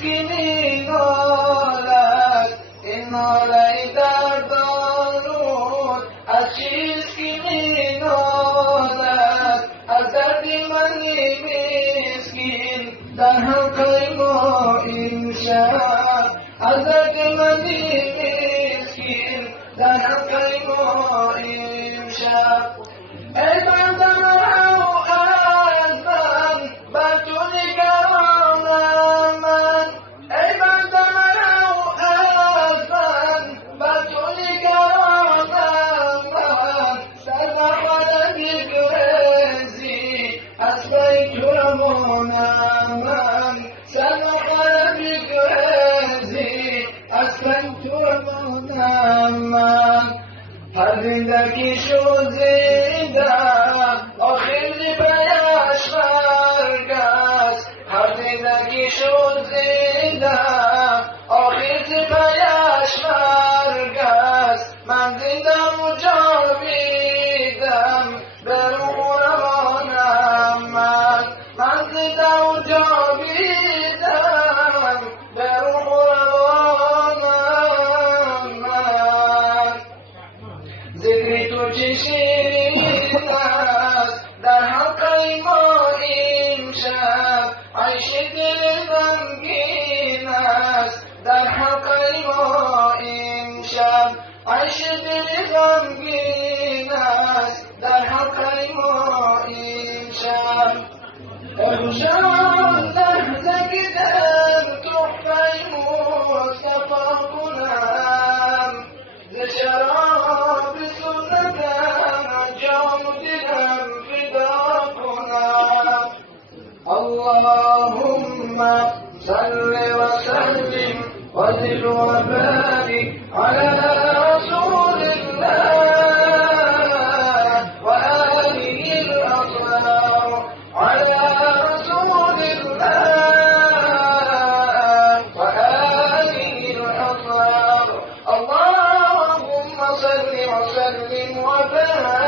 مسکینی نالد این ناله در دارود از چیست که می نالد از درد منی مسکین در حلقه ما این شب از درد منی مسکین در حلقه ما این شب ای بردم رو از من بر تو نگرانم من ای بردم رو از من بر تو نگرانم من سر نخواهد بگریزی از پای تو روانم من سر نخواهد بگریزی از پای تو روانم من هر زندگی شد زنده آخر پیش مرگست هر زندگی شد زنده آخر پیش مرگست من زنده و جاویدم به روح روانم من زنده و جاویدم به روح روانم ذکر تو چشین است در حلقه ما این شب عیش دل غمگین است در حلقه ما این شب عیش دل غمگین است در حلقه ما این شب امشب لحظه بدم تحفه مصطفی کنم ز شراب سنتم جام دلم فدا کنم اللهم صل وسلم وزد وبارك على رسول الله وآله الأطهار على رسول الله وآله الأطهار اللهم صل وسلم وبارك